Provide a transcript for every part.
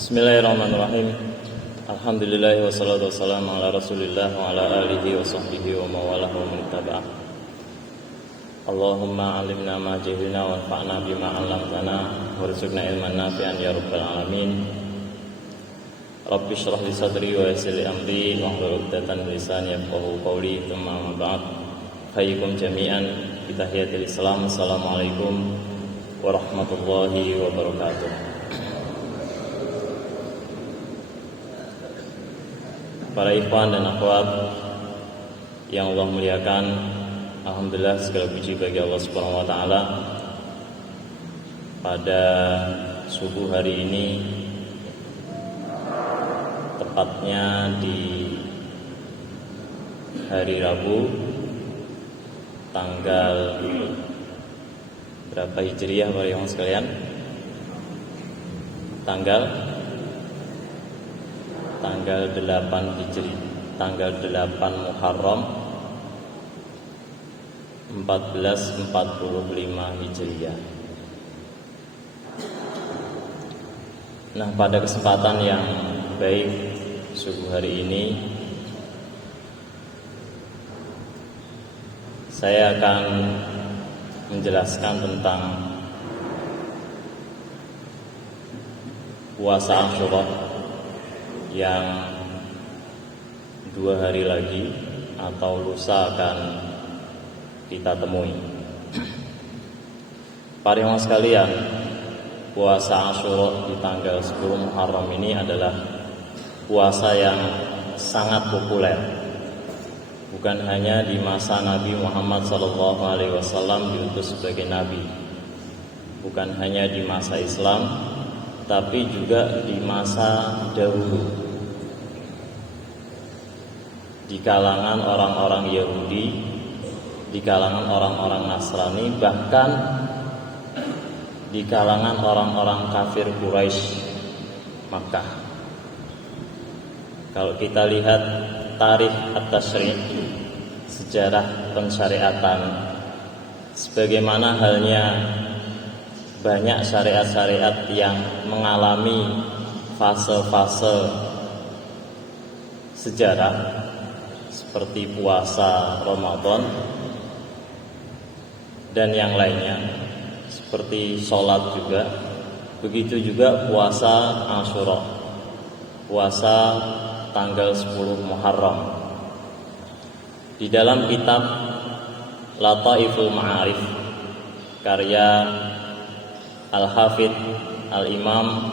Bismillahirrahmanirrahim. Alhamdulillah wassalatu wassalamu ala Rasulillah wa ala alihi wa sahbihi wa mawalah wa man taba'ah. Allahumma alimna ma jahilna wanfa'na bima 'allamtana warzuqna ilman nafi'an ya rabbal alamin. Rabbi shrah li sadri wa yassir li amri wahlul 'uqdatam min lisani yafqahu qawli. Tsumma amma ba'd. Hayyikum jami'an bi tahiyatil Islam. Assalamualaikum warahmatullahi wabarakatuh. Para ikhwan dan akhwat yang Allah muliakan, alhamdulillah segala puji bagi Allah Subhanahu wa taala. Pada subuh hari ini, tepatnya di hari Rabu tanggal berapa Hijriah para ikhwan sekalian? Tanggal 8 Hijri, tanggal 8 Muharram 1445 Hijriah. Nah, pada kesempatan yang baik subuh hari ini, saya akan menjelaskan tentang puasa Asyura yang 2 hari lagi atau lusa akan kita temui. Para ikhwan sekalian, puasa Asyura di tanggal 10 Muharram ini adalah puasa yang sangat populer. Bukan hanya di masa Nabi Muhammad SAW diutus sebagai Nabi, bukan hanya di masa Islam, tapi juga di masa dahulu, di kalangan orang-orang Yahudi, di kalangan orang-orang Nasrani, bahkan di kalangan orang-orang kafir Quraisy Makkah. Kalau kita lihat tarikh at-tasyri', sejarah pensyariatan, sebagaimana halnya banyak syariat-syariat yang mengalami fase-fase sejarah, seperti puasa Ramadan dan yang lainnya, seperti sholat juga. Begitu juga puasa Asyura, puasa tanggal 10 Muharram. Di dalam kitab Lataiful Ma'arif karya Al-Hafidh Al-Imam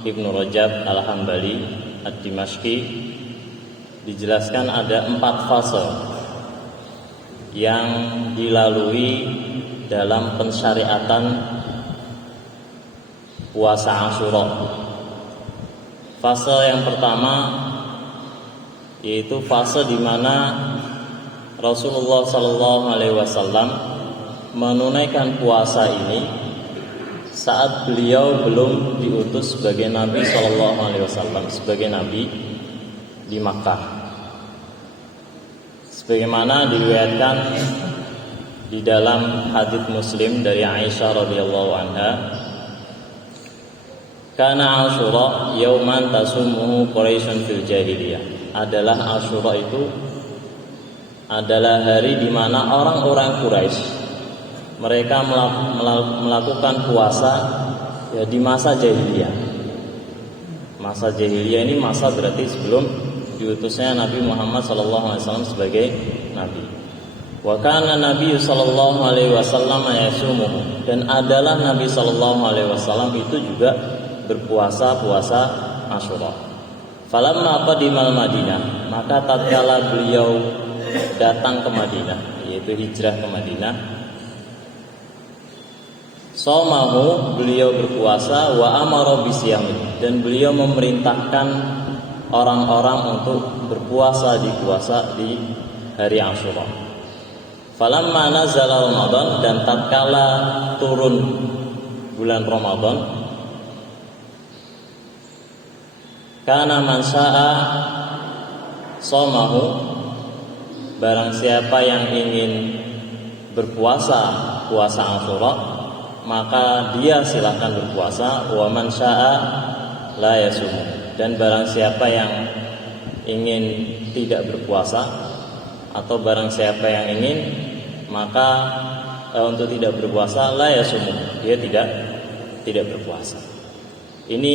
Ibnu Rajab Al-Hambali Ad-Dimashqi dijelaskan ada 4 fase yang dilalui dalam pensyariatan puasa Asyura. Fase yang pertama yaitu fase di mana Rasulullah SAW menunaikan puasa ini saat beliau belum diutus sebagai Nabi SAW, sebagai Nabi di Makkah. Sebagaimana diriwayatkan di dalam hadits Muslim dari Aisyah radhiyallahu anha, kana Asyura yauman tasumuhu Quraisyun fil jahiliyah. Adalah Asyura itu adalah hari di mana orang-orang Quraisy mereka melakukan puasa ya, di masa jahiliyah. Masa jahiliyah ini masa berarti sebelum diutusnya Nabi Muhammad SAW sebagai Nabi. Wa kana Nabi SAW yasumuhu, dan adalah Nabi SAW itu juga berpuasa Asyura. Falamma qadimal Madinah, maka tatkala beliau datang ke Madinah, yaitu hijrah ke Madinah, somahu, beliau berpuasa, wa amara bisyami, dan beliau memerintahkan orang-orang untuk berpuasa di hari Asyura. Falamma nazala Ramadan, dan tatkala turun bulan Ramadan, kana man syaa somahu, barang siapa yang ingin berpuasa Asyura, maka dia silakan berpuasa. Wa man syaa la yasumu. Dan barang siapa yang ingin tidak berpuasa atau barang siapa yang ingin maka untuk tidak berpuasa, la yasumu, dia tidak berpuasa. Ini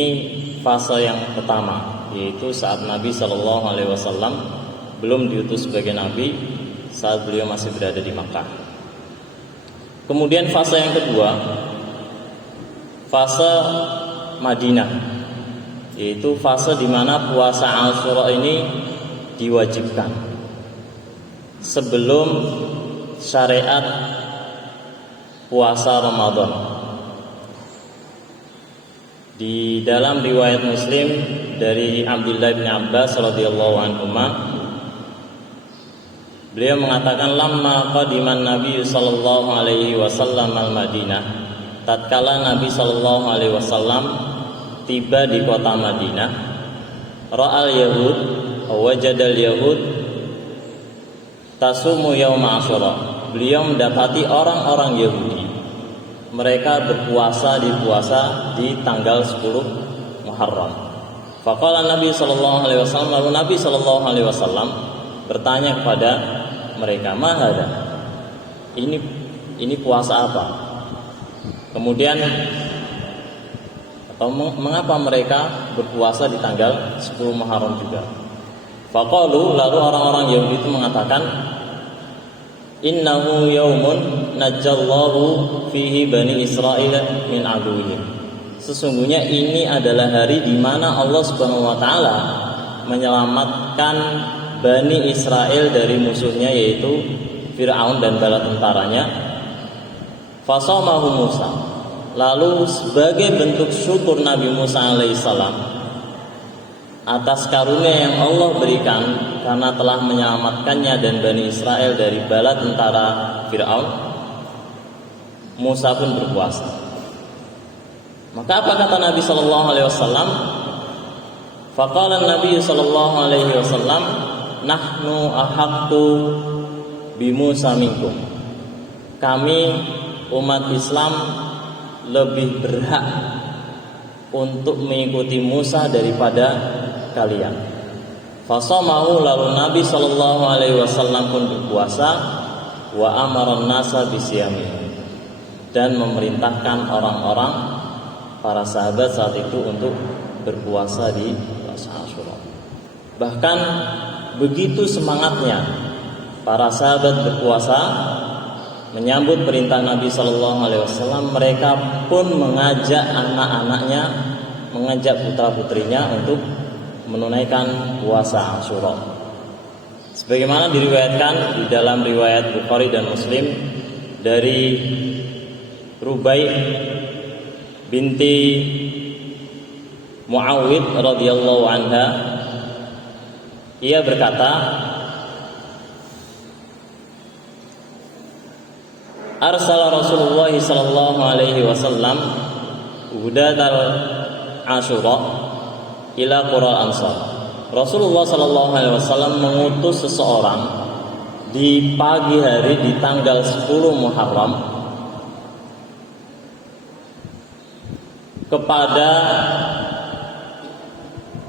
fase yang pertama, yaitu saat Nabi Shallallahu Alaihi Wasallam belum diutus sebagai nabi, saat beliau masih berada di Makkah. Kemudian fase yang kedua, fase Madinah, yaitu fase di mana puasa Asyura ini diwajibkan sebelum syariat puasa Ramadan. Di dalam riwayat Muslim dari Abdullah bin Abbas radhiyallahu anhu, beliau mengatakan, lamma qadiman Nabi sallallahu alaihi wasallam al-Madinah, tatkala Nabi sallallahu alaihi wasallam tiba di kota Madinah, ra'al yahud wajadal yahud tasumu yauma Asyura. Beliau mendapati orang-orang Yahudi, mereka berpuasa di tanggal 10 Muharram. Faqala Nabi sallallahu alaihi wasallam, lalu Nabi sallallahu alaihi wasallam bertanya kepada mereka, "Ma hada?" Ini puasa apa? Kemudian atau mengapa mereka berpuasa di tanggal 10 Muharram juga? Faqalu, lalu orang-orang Yahudi itu mengatakan, innahu yaumun najjallahu fihi bani Israil min aduwwihim. Sesungguhnya ini adalah hari di mana Allah Subhanahu wa taala menyelamatkan Bani Israel dari musuhnya, yaitu Fir'aun dan bala tentaranya. Fasamahu Musa. Lalu sebagai bentuk syukur Nabi Musa alaihissalam atas karunia yang Allah berikan karena telah menyelamatkannya dan Bani Israel dari bala tentara Fir'aun, Musa pun berpuasa. Maka apa kata Nabi sallallahu alaihi wasallam? Faqala Nabi sallallahu alaihi wasallam, nahnu ahaqqu bi Musa minkum. Kami umat Islam lebih berhak untuk mengikuti Musa daripada kalian. Fasamahu, lalu Nabi sallallahu alaihi wasallam pun berpuasa, wa amaran nasa bisiyami, dan memerintahkan orang-orang, para sahabat saat itu untuk berpuasa di puasa Asyura. Bahkan begitu semangatnya para sahabat berpuasa menyambut perintah Nabi sallallahu alaihi wasallam, mereka pun mengajak anak-anaknya, mengajak putra-putrinya untuk menunaikan puasa Asyura. Sebagaimana diriwayatkan di dalam riwayat Bukhari dan Muslim dari Rubai binti Muawwid radhiyallahu anha, ia berkata, arsala Rasulullah sallallahu alaihi wasallam hudatal Asyura ila Qura Ansar. Rasulullah sallallahu alaihi wasallam mengutus seseorang di pagi hari di tanggal 10 Muharram kepada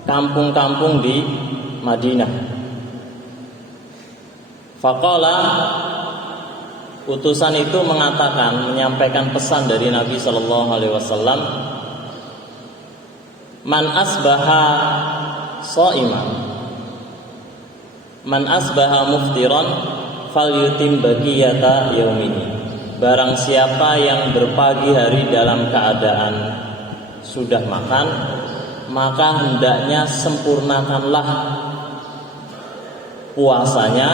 kampung-kampung di Madinah. Faqala, utusan itu mengatakan, menyampaikan pesan dari Nabi sallallahu alaihi wasallam, man asbaha shaiman, man asbaha muftiran falyutim baqiyata yaumini. Barang siapa yang berpagi hari dalam keadaan sudah makan, maka hendaknya sempurnakanlah puasanya,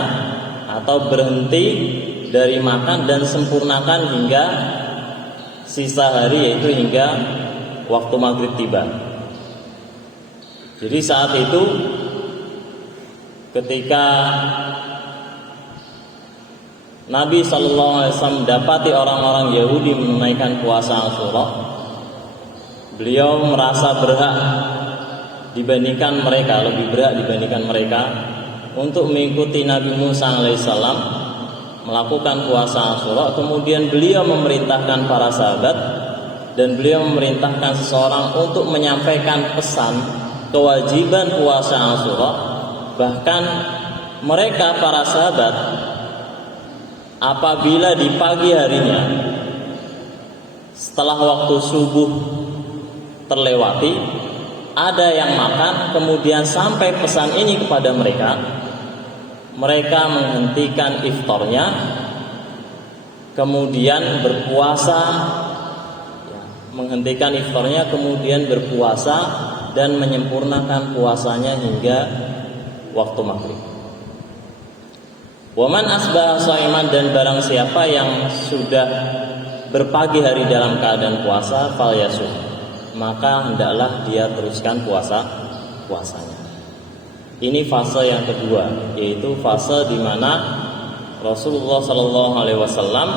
atau berhenti dari makan dan sempurnakan hingga sisa hari, yaitu hingga waktu maghrib tiba. Jadi saat itu ketika Nabi sallallahu alaihi wasallam mendapati orang-orang Yahudi menunaikan puasa Asyura, beliau merasa berhak dibandingkan mereka, lebih berhak dibandingkan mereka untuk mengikuti Nabi Musa alaihissalam melakukan puasa Asyura. Kemudian beliau memerintahkan para sahabat dan beliau memerintahkan seseorang untuk menyampaikan pesan kewajiban puasa Asyura. Bahkan mereka para sahabat apabila di pagi harinya setelah waktu subuh terlewati ada yang makan, kemudian sampai pesan ini kepada mereka, mereka menghentikan iftarnya, kemudian berpuasa, kemudian berpuasa dan menyempurnakan puasanya hingga waktu maghrib. Waman asbaha shaiman, dan barang siapa yang sudah berpagi hari dalam keadaan puasa, falyasum, maka hendaklah dia teruskan puasanya. Ini fase yang kedua, yaitu fase di mana Rasulullah Shallallahu Alaihi Wasallam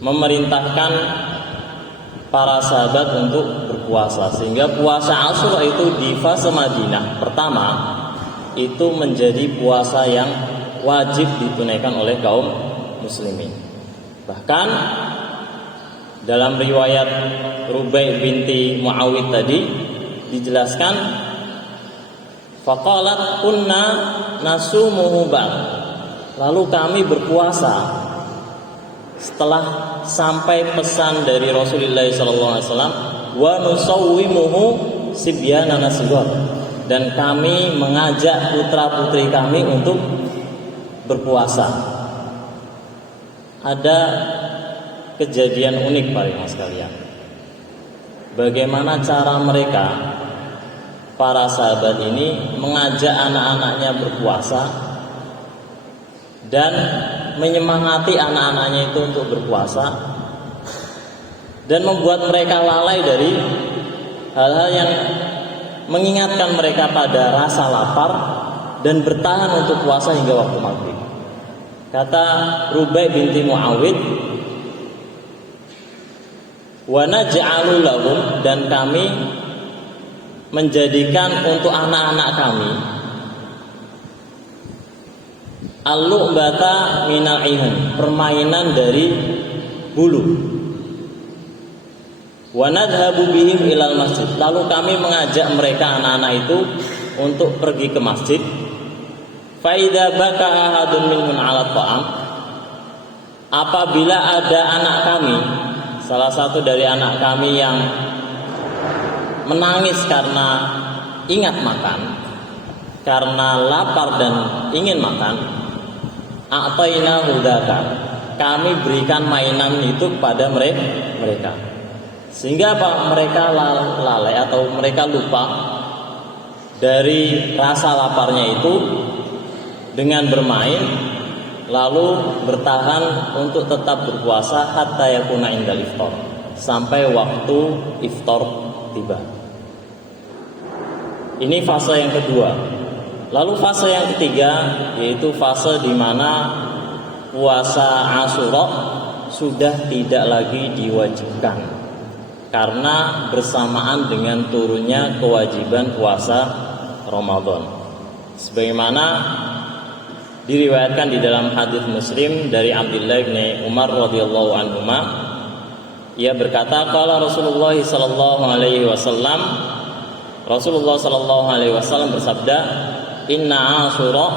memerintahkan para sahabat untuk berpuasa, sehingga puasa Asyura itu di fase Madinah pertama itu menjadi puasa yang wajib ditunaikan oleh kaum muslimin. Bahkan dalam riwayat Rubai binti Muawid tadi dijelaskan, faqalat kunna nasumuhu ba'd, lalu kami berpuasa setelah sampai pesan dari Rasulullah SAW, wa nusawwimuhu sibyanana sighar, dan kami mengajak putra-putri kami untuk berpuasa. Ada kejadian unik para sekalian. Bagaimana cara mereka, para sahabat ini, mengajak anak-anaknya berpuasa dan menyemangati anak-anaknya itu untuk berpuasa, dan membuat mereka lalai dari hal-hal yang mengingatkan mereka pada rasa lapar dan bertahan untuk puasa hingga waktu maghrib. Kata Rubai binti Muawid, wa naj'alu lahum, dan kami menjadikan untuk anak-anak kami al-lu'bata minal ihan, permainan dari bulu, wa nadhabu bihim ilal masjid, lalu kami mengajak mereka anak-anak itu untuk pergi ke masjid. Fa idza baka ahadun minhum 'ala ta'am, apabila ada anak kami, salah satu dari anak kami yang menangis karena ingat makan, karena lapar dan ingin makan, a'tayna hudaka, kami berikan mainan itu kepada mereka. Sehingga mereka lalai atau mereka lupa dari rasa laparnya itu dengan bermain, lalu bertahan untuk tetap berpuasa hatta yakuna indal iftar, sampai waktu iftar tiba. Ini fase yang kedua. Lalu fase yang ketiga, yaitu fase di mana puasa Asyura sudah tidak lagi diwajibkan karena bersamaan dengan turunnya kewajiban puasa Ramadan. Sebagaimana diriwayatkan di dalam hadis Muslim dari Abdullah bin Umar radhiyallahu anhuma, ia berkata, qala Rasulullah sallallahu alaihi wasallam, Rasulullah sallallahu alaihi wasallam bersabda, inna Asyura,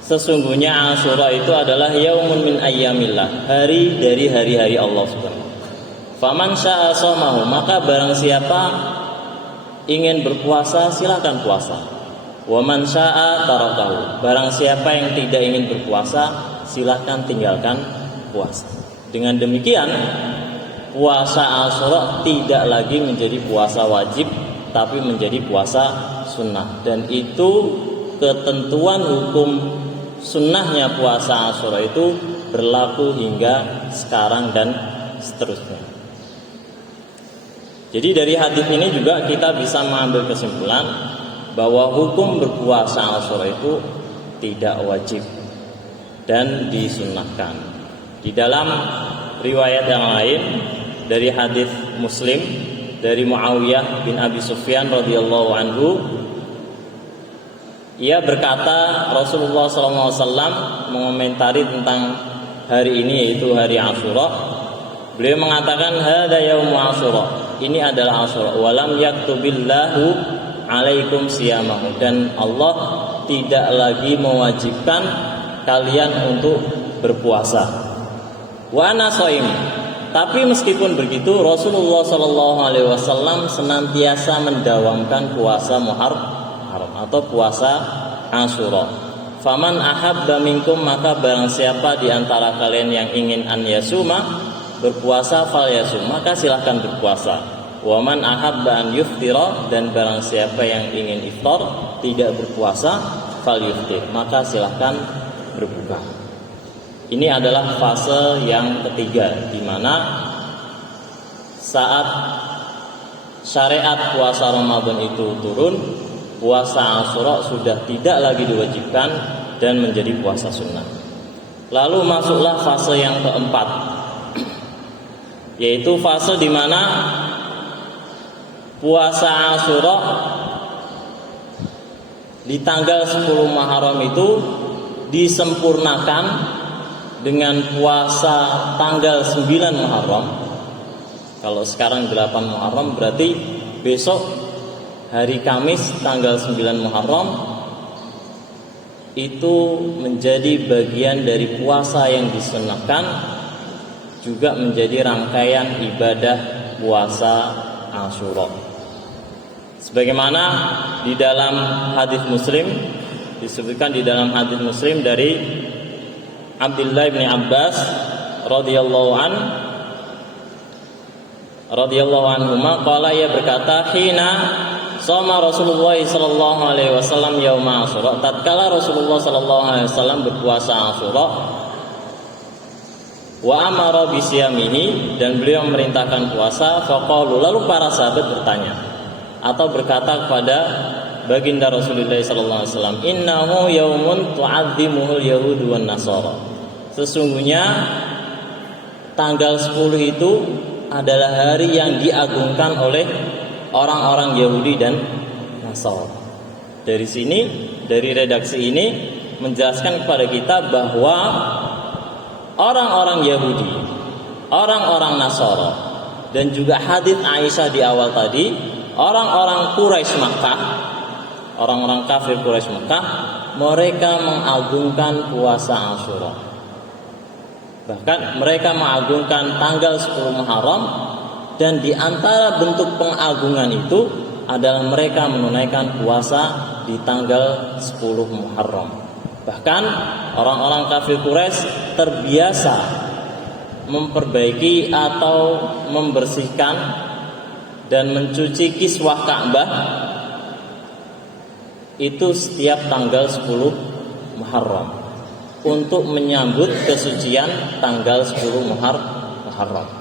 sesungguhnya Asyura itu adalah yaumun min ayyamillah, hari dari hari-hari Allah Subhanahu. Faman syaa shamahu, maka barang siapa ingin berpuasa silakan puasa. Wa man syaa tarakahu, barang siapa yang tidak ingin berpuasa silakan tinggalkan puasa. Dengan demikian puasa Asyura tidak lagi menjadi puasa wajib, tapi menjadi puasa sunnah. Dan itu ketentuan hukum sunnahnya puasa Asyura itu berlaku hingga sekarang dan seterusnya. Jadi dari hadis ini juga kita bisa mengambil kesimpulan bahwa hukum berpuasa Asyura itu tidak wajib dan disunnahkan. Di dalam riwayat yang lain dari hadis Muslim dari Muawiyah bin Abi Sufyan radhiyallahu anhu, ia berkata, Rasulullah SAW mengomentari tentang hari ini yaitu hari Asyura, beliau mengatakan hada yaumu Asyura, ini adalah Asyura, walam yaktubillahu alaikum siyamahu, dan Allah tidak lagi mewajibkan kalian untuk berpuasa. Wa ana shaim. Tapi meskipun begitu Rasulullah sallallahu alaihi wasallam senantiasa mendawamkan puasa Muharram atau puasa Asyura. Faman ahabba minkum, maka barang siapa di antara kalian yang ingin an yasuma, berpuasa, fal yasum, maka silahkan berpuasa. Wa man ahabba an yuftira, dan barang siapa yang ingin iftar tidak berpuasa, fal yuftir, maka silahkan berbuka. Ini adalah fase yang ketiga, di mana saat syariat puasa Ramadan itu turun, puasa Asyura sudah tidak lagi diwajibkan dan menjadi puasa sunnah. Lalu masuklah fase yang keempat, yaitu fase di mana puasa Asyura di tanggal 10 Muharram itu disempurnakan dengan puasa tanggal 9 Muharram. Kalau sekarang 8 Muharram, berarti besok hari Kamis tanggal 9 Muharram itu menjadi bagian dari puasa yang disunahkan, juga menjadi rangkaian ibadah puasa Asyura. Sebagaimana di dalam hadis Muslim, disebutkan di dalam hadis Muslim dari Abdullah bin Abbas radhiyallahu anhuma, qala, ia berkata, hina shoma Rasulullah sallallahu alaihi wasallam yauma Asyura, tatkala Rasulullah sallallahu alaihi wasallam berpuasa Asyura, wa amara bisyamihi, dan beliau memerintahkan puasa, faqalu, lalu para sahabat bertanya atau berkata kepada baginda Rasulullah sallallahu alaihi wasallam, innahu yaumun tu'azzimuhul yahudu wan nasara, sesungguhnya tanggal 10 itu adalah hari yang diagungkan oleh orang-orang Yahudi dan Nasara. Dari sini, dari redaksi ini menjelaskan kepada kita bahwa orang-orang Yahudi, orang-orang Nasara, dan juga hadis Aisyah di awal tadi, orang-orang Quraisy Makkah, orang-orang kafir Quraisy Makkah, mereka mengagungkan puasa Asyura. Bahkan mereka mengagungkan tanggal 10 Muharram, dan di antara bentuk pengagungan itu adalah mereka menunaikan puasa di tanggal 10 Muharram. Bahkan orang-orang kafir Quraisy terbiasa memperbaiki atau membersihkan dan mencuci kiswah Ka'bah itu setiap tanggal 10 Muharram untuk menyambut kesucian tanggal 10 Muharram.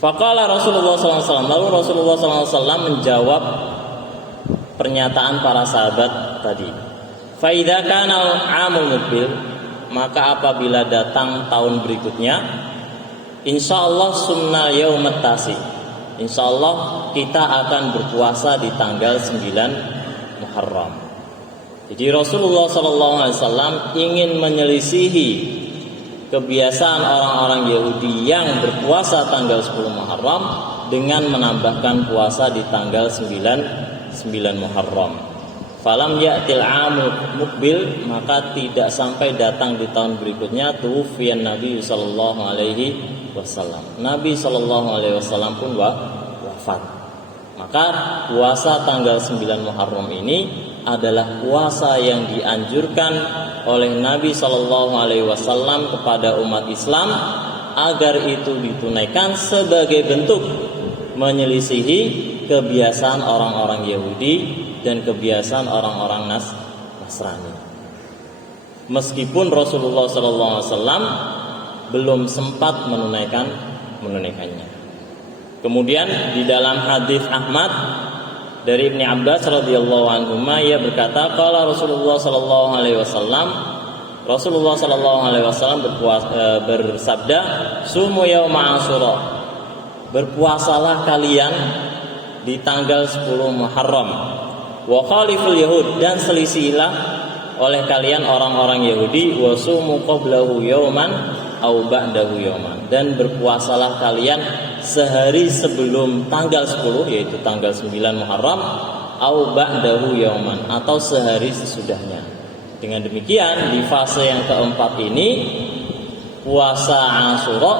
Faqala Rasulullah SAW, lalu Rasulullah SAW menjawab pernyataan para sahabat tadi. Fa idza kana al-'amul muqbil, maka apabila datang tahun berikutnya, insyaallah sumna yaumat tasi, insyaallah kita akan berpuasa di tanggal 9 Muharram. Jadi Rasulullah SAW ingin menyelisihi kebiasaan orang-orang Yahudi yang berpuasa tanggal 10 Muharram dengan menambahkan puasa di tanggal 9 Muharram. Falam ya'til 'amul muqbil, maka tidak sampai datang di tahun berikutnya, tuwfiyan Nabi sallallahu alaihi wasallam. Nabi sallallahu alaihi wasallam pun wafat. Maka puasa tanggal 9 Muharram ini adalah puasa yang dianjurkan oleh Nabi sallallahu alaihi wasallam kepada umat Islam agar itu ditunaikan sebagai bentuk menyelisihi kebiasaan orang-orang Yahudi dan kebiasaan orang-orang Nasrani. Meskipun Rasulullah sallallahu alaihi wasallam belum sempat menunaikannya. Kemudian di dalam hadis Ahmad dari Ibni Abbas radhiyallahu anhu, ia berkata, qala Rasulullah sallallahu alaihi wasallam, Rasulullah sallallahu alaihi wasallam bersabda, sumu yauma Asyura, berpuasalah kalian di tanggal 10 Muharram, wa khaliful yahud, dan selisihilah oleh kalian orang-orang Yahudi, wasumu qablahu yawman au ba'dahu yawman, dan berpuasalah kalian sehari sebelum tanggal 10 yaitu tanggal 9 Muharram, au ba'dahu yawman, atau sehari sesudahnya. Dengan demikian di fase yang keempat ini puasa Asyura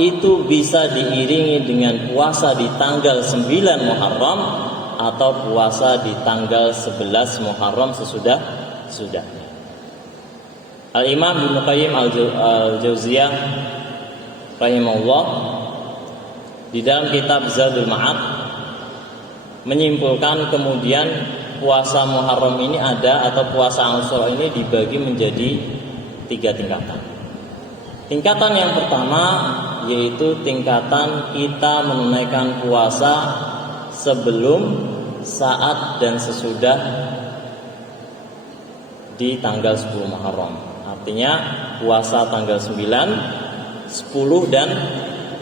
itu bisa diiringi dengan puasa di tanggal 9 Muharram atau puasa di tanggal 11 Muharram sesudahnya. Al-Imam Ibnu Qayyim Al-Jauziyah rahimahullah di dalam kitab Zadul Ma'ad menyimpulkan kemudian puasa Muharram ini ada, atau puasa Asyura ini dibagi menjadi 3 tingkatan. Tingkatan yang pertama yaitu tingkatan kita menunaikan puasa sebelum, saat, dan sesudah di tanggal 10 Muharram. Artinya puasa tanggal 9, 10, dan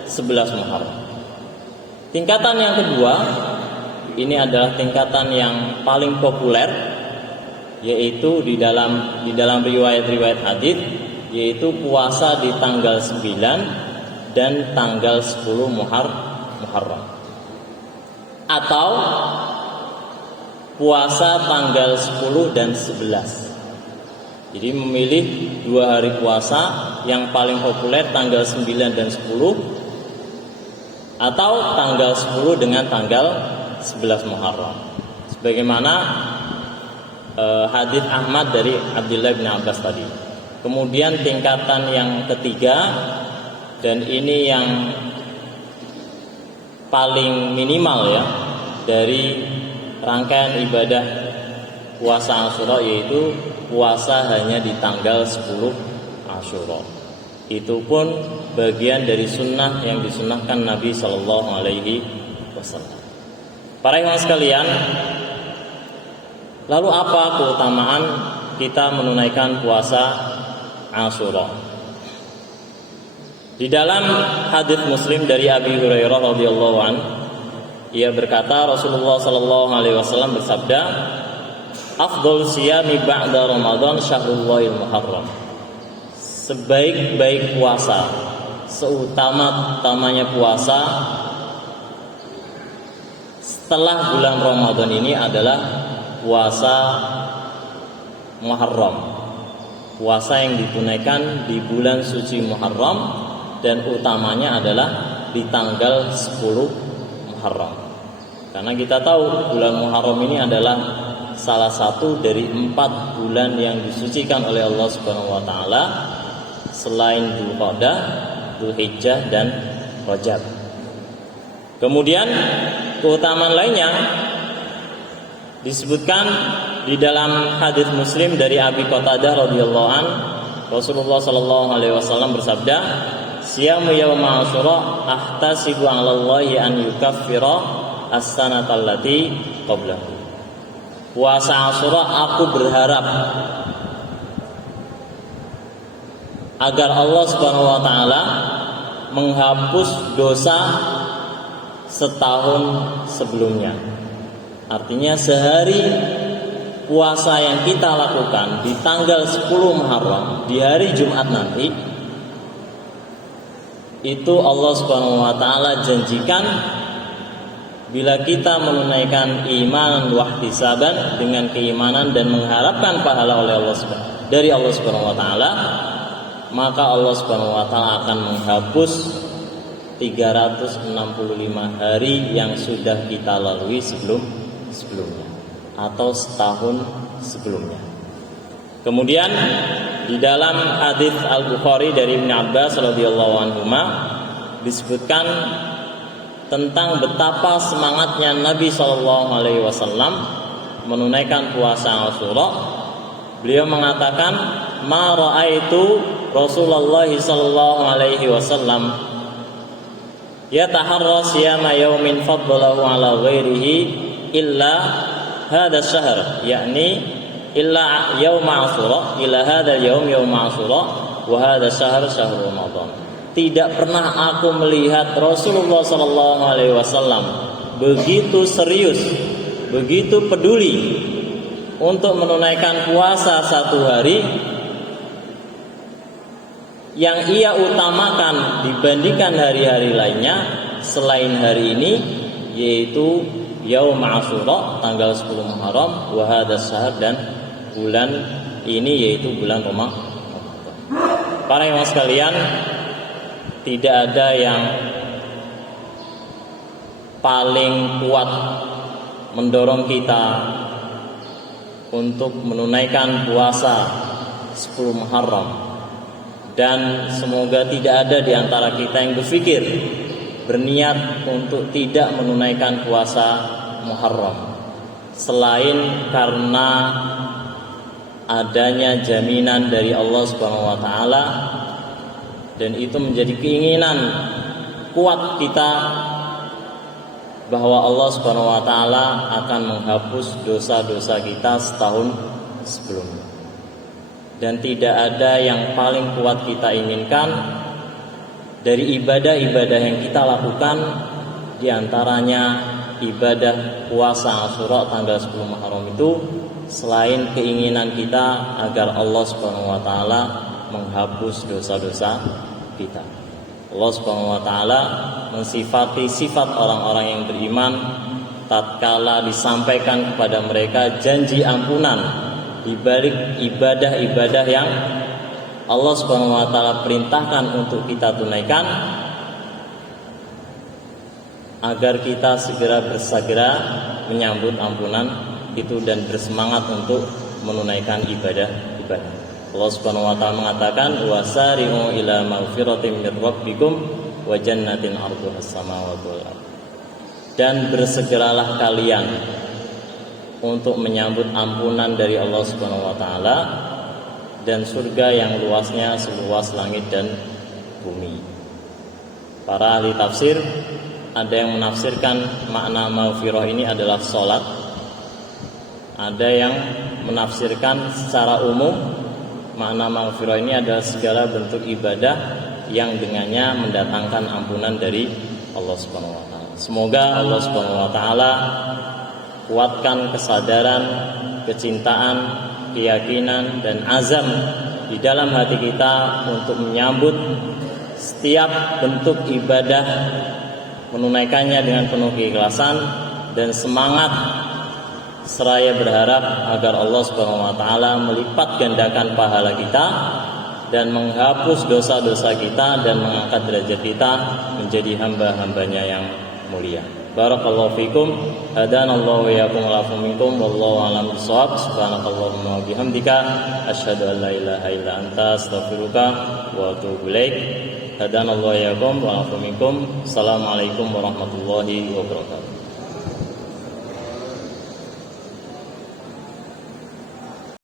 11 Muharram. Tingkatan yang kedua ini adalah tingkatan yang paling populer, yaitu di dalam riwayat-riwayat hadits, yaitu puasa di tanggal 9 dan tanggal 10 Muharram, atau puasa tanggal 10 dan 11. Jadi memilih 2 hari puasa yang paling populer, tanggal 9 dan 10, atau tanggal 10 dengan tanggal 11 Muharram. Sebagaimana hadits Ahmad dari Abdullah bin Abbas tadi. Kemudian tingkatan yang ketiga, dan ini yang paling minimal ya dari rangkaian ibadah puasa Asyura, yaitu puasa hanya di tanggal 10 Asyura. Itu pun bagian dari sunnah yang disunnahkan Nabi Shallallahu Alaihi Wasallam. Para ikhwan sekalian, lalu apa keutamaan kita menunaikan puasa Asyura? Di dalam hadits Muslim dari Abi Hurairah radhiyallahu an, ia berkata, Rasulullah sallallahu alaihi wasallam bersabda, "Afdhal siyami ba'da Ramadan syahrullahil muharram." Sebaik-baik puasa, seutama-utamanya puasa setelah bulan Ramadan ini adalah puasa Muharram. Puasa yang ditunaikan di bulan suci Muharram, dan utamanya adalah di tanggal 10 Muharram. Karena kita tahu bulan Muharram ini adalah salah satu dari 4 bulan yang disucikan oleh Allah Subhanahu wa taala selain Dzulqa'dah, Dzulhijjah, dan Rajab. Kemudian keutamaan lainnya disebutkan di dalam hadits Muslim dari Abi Qatadah radhiyallahu an, Rasulullah sallallahu alaihi wasallam bersabda, "Siyamu yauma Asyura ahtasibu 'ala Allahi an yukaffira as-sanata allati qablahu." Puasa Asyura aku berharap agar Allah Subhanahu wa taala menghapus dosa setahun sebelumnya. Artinya sehari puasa yang kita lakukan di tanggal 10 Muharram, di hari Jumat nanti, itu Allah Subhanahu wa taala janjikan bila kita menunaikan iman wa ihtisaban, dengan keimanan dan mengharapkan pahala oleh Allah dari Allah Subhanahu wa taala, maka Allah Subhanahu wa taala akan menghapus 365 hari yang sudah kita lalui sebelumnya atau setahun sebelumnya. Kemudian di dalam hadits Al-Bukhari dari Ibnu Abbas radhiyallahu anhuma disebutkan tentang betapa semangatnya Nabi sallallahu alaihi wasallam menunaikan puasa Asyura. Beliau mengatakan, "Ma ra'aitu Rasulullah sallallahu alaihi wasallam yataharra siyama yaumin faddalahu ala ghairihi illa hadha syahr, yakni illa yaum Asyura, illa hadha yaum Asyura wa hadha syahr syahr Ramadan." Tidak pernah aku melihat Rasulullah sallallahu alaihi wasallam begitu serius, begitu peduli untuk menunaikan puasa satu hari yang ia utamakan dibandingkan hari-hari lainnya selain hari ini, yaitu Yaum Asyura tanggal 10 Muharram wa hadzal syahr, dan bulan ini yaitu bulan Ramadan. Para imam sekalian, tidak ada yang paling kuat mendorong kita untuk menunaikan puasa 10 Muharram, dan semoga tidak ada di antara kita yang berpikir berniat untuk tidak menunaikan puasa Muharram selain karena adanya jaminan dari Allah Subhanahu wa taala, dan itu menjadi keinginan kuat kita bahwa Allah Subhanahu wa taala akan menghapus dosa-dosa kita setahun sebelumnya. Dan tidak ada yang paling kuat kita inginkan dari ibadah-ibadah yang kita lakukan, diantaranya ibadah puasa Asyura tanggal 10 Muharram itu, selain keinginan kita agar Allah Subhanahu wa taala menghapus dosa-dosa kita. Allah Subhanahu wa taala mensifati sifat orang-orang yang beriman tatkala disampaikan kepada mereka janji ampunan di balik ibadah-ibadah yang Allah Subhanahu wa taala perintahkan untuk kita tunaikan, agar kita segera bersegera menyambut ampunan itu dan bersemangat untuk menunaikan ibadah-ibadah. Allah Subhanahu wa taala mengatakan, wasari'u ila maghfiratin min rabbikum wa jannatin 'arduhas samawati wal ardh. Dan bersegeralah kalian untuk menyambut ampunan dari Allah Subhanahu wa taala dan surga yang luasnya seluas langit dan bumi. Para ahli tafsir ada yang menafsirkan makna maghfirah ini adalah salat. Ada yang menafsirkan secara umum makna maghfirah ini adalah segala bentuk ibadah yang dengannya mendatangkan ampunan dari Allah Subhanahu wa taala. Semoga Allah Subhanahu wa taala kuatkan kesadaran, kecintaan, keyakinan dan azam di dalam hati kita untuk menyambut setiap bentuk ibadah, menunaikannya dengan penuh keikhlasan dan semangat, seraya berharap agar Allah Subhanahu wa taala melipat gandakan pahala kita dan menghapus dosa-dosa kita dan mengangkat derajat kita menjadi hamba-hambanya yang mulia. Barakallahu fikum, hadanallahu wa iyyakum wa afa minkum, wallahu a'lam bissawab. Subhanakallahumma wa bihamdika asyhadu an la ilaha illa anta astaghfiruka wa atubu ilaik. Hadanallahu wa iyyakum wa afa minkum. Assalamualaikum warahmatullahi wabarakatuh.